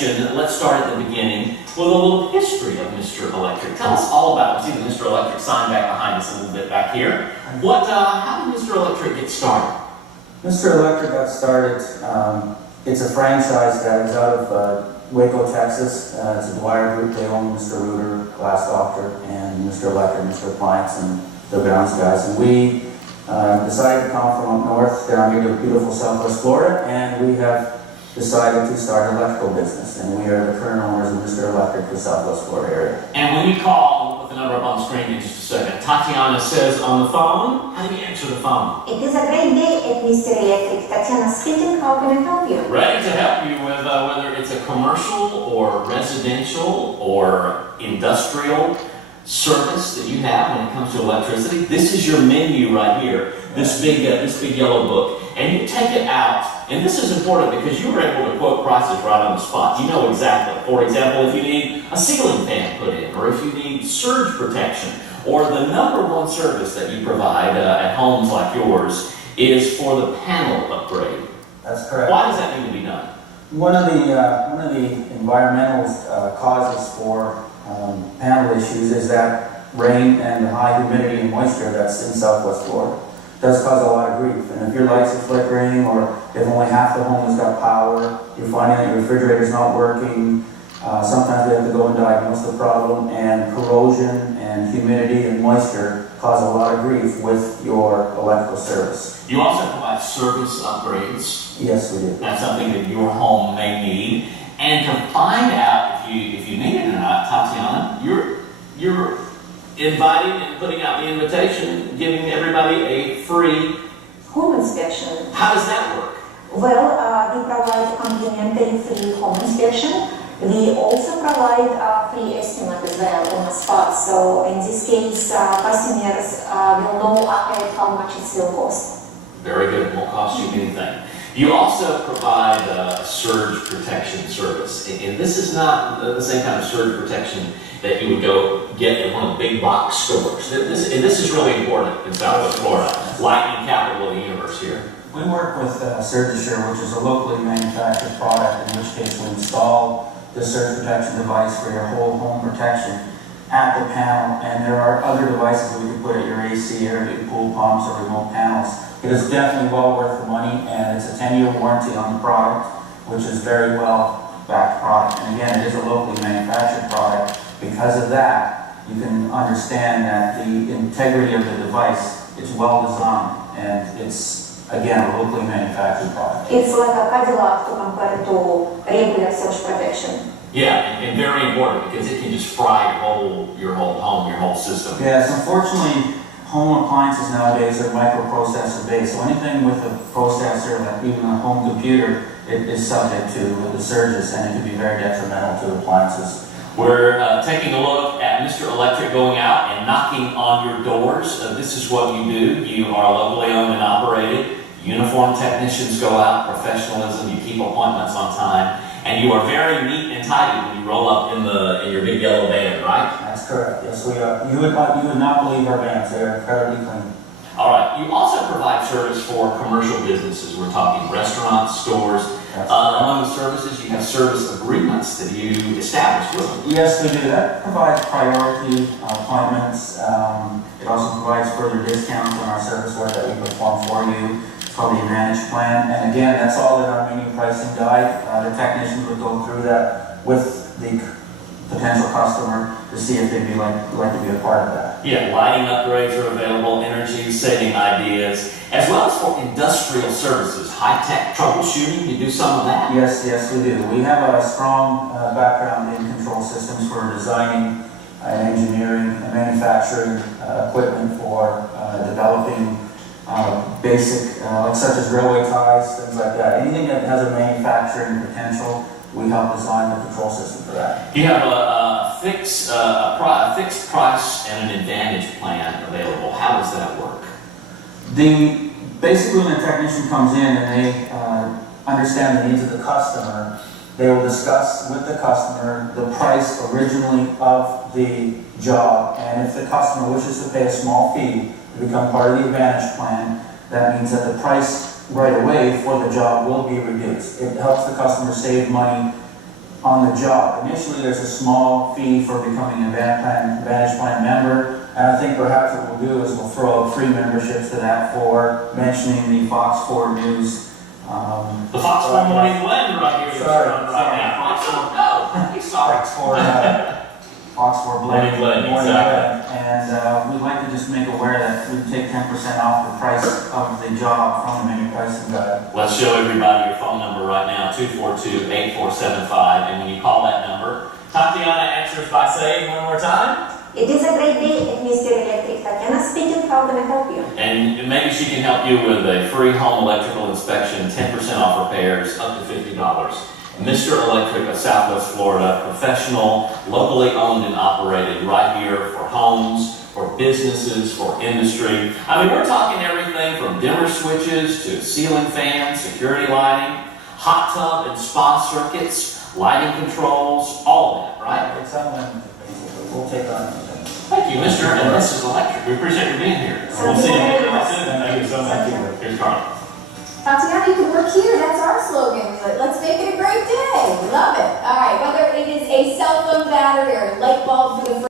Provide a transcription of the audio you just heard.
information, let's start at the beginning with a little history of Mr. Electric. Tell us all about it. See the Mr. Electric sign back behind us a little bit back here. How did Mr. Electric get started? Mr. Electric got started, it's a franchise that is out of Waco, Texas. It's a Dwyer Group. They own Mr. Reuter, Glass Doctor, and Mr. Electric, Mr. Appliance, and the Browns guys. And we decided to come from up north down here to beautiful Southwest Florida, and we have decided to start an electrical business. And we are the current owners of Mr. Electric for the Southwest Florida area. And when you call, with the number up on the screen in just a second, Tatiana says on the phone, how do you answer the phone? It is a great day at Mr. Electric. Tatiana speaking, how can I help you? Ready to help you with whether it's a commercial or residential or industrial service that you have when it comes to electricity. This is your menu right here, this big yellow book. And you take it out, and this is important because you were able to quote prices right on the spot. You know exactly. For example, if you need a ceiling fan put in, or if you need surge protection, or the number one service that you provide at homes like yours is for the panel upgrade. That's correct. Why does that need to be done? One of the environmental causes for panel issues is that rain and the high humidity and moisture that's in Southwest Florida does cause a lot of grief. And if your lights are flickering, or if only half the home has got power, you're finding that your refrigerator's not working, sometimes we have to go and diagnose the problem, and corrosion and humidity and moisture cause a lot of grief with your electrical service. You also provide service upgrades. Yes, we do. That's something that your home may need. And to find out if you need it or not, Tatiana, you're inviting and putting out the invitation, giving everybody a free Home inspection. How does that work? Well, we provide complimentary free home inspection. We also provide a free estimate as well on the spot. So in this case, customers will know ahead how much it will cost. Very good. It won't cost you anything. You also provide a surge protection service. And this is not the same kind of surge protection that you would go get at one of the big box stores. This is really important in Southwest Florida, lightning capital of the universe here. We work with SurgeAssure, which is a locally manufactured product, in which case we install the surge protection device for your whole home protection at the panel. And there are other devices that we can put at your AC or your pool pumps or remote panels. It is definitely well worth the money, and it's a 10-year warranty on the product, which is very well backed product. And again, it is a locally manufactured product. Because of that, you can understand that the integrity of the device is well designed, and it's, again, a locally manufactured product. It's like a Cadillac to compare to regular surge protection. Yeah, and very important because it can just fry your whole home, your whole system. Yes, unfortunately, home appliances nowadays are microprocessor based, so anything with a processor, like even a home computer, it is subject to the surges, and it can be very detrimental to appliances. We're taking a look at Mr. Electric going out and knocking on your doors. This is what you do. You are locally owned and operated. Uniformed technicians go out, professionalism, you keep appointments on time, and you are very neat and tidy when you roll up in your big yellow van, right? That's correct. Yes, we are. You would not believe our vans. They are incredibly clean. All right. You also provide service for commercial businesses. We're talking restaurants, stores. Among the services, you have service agreements that you establish with them. Yes, we do. That provides priority appointments. It also provides further discounts on our service work that we perform for you. It's called the Advantage Plan. And again, that's all in our menu pricing guide. The technicians would go through that with the potential customer to see if they'd like to be a part of that. Yeah, lighting upgrades are available, energy saving ideas, as well as for industrial services, high-tech troubleshooting. You do some of that? Yes, we do. We have a strong background in control systems for designing and engineering and manufacturing equipment for developing basic, such as railway ties, things like that. Anything that has a manufacturing potential, we help design the control system for that. You have a fixed price and an Advantage Plan available. How does that work? Basically, when the technician comes in and they understand the needs of the customer, they will discuss with the customer the price originally of the job, and if the customer wishes to pay a small fee to become part of the Advantage Plan, that means that the price right away for the job will be reduced. It helps the customer save money on the job. Initially, there's a small fee for becoming an Advantage Plan member, and I think perhaps what we'll do is we'll throw out free memberships to that for mentioning the Fox 4 News. The Fox 4 Morning Blend right here. Sorry, Right now. Oh, no, sorry. Fox 4 Morning Blend. Blend, exactly. And we'd like to just make aware that we take 10% off the price of the job from the menu pricing guide. Let's show everybody your phone number right now, 242-8475, and when you call that number, Tatiana answers by saying one more time. It is a great day at Mr. Electric. Tatiana speaking, how can I help you? And maybe she can help you with a free home electrical inspection, 10% off repairs, up to $50. Mr. Electric of Southwest Florida, professional, locally owned and operated right here for homes, for businesses, for industry. I mean, we're talking everything from dimmer switches to ceiling fans, security lighting, hot tub and spa circuits, lighting controls, all of that, right? It's unlimited, basically. We'll take on. Thank you, Mr. and Mrs. Electric. We appreciate you being here. We'll see you again soon. Thank you so much. Here's Carl. Tatiana, you can work here. That's our slogan. Let's make it a great day. We love it. All right, whether it is a cell phone battery or a light bulb for the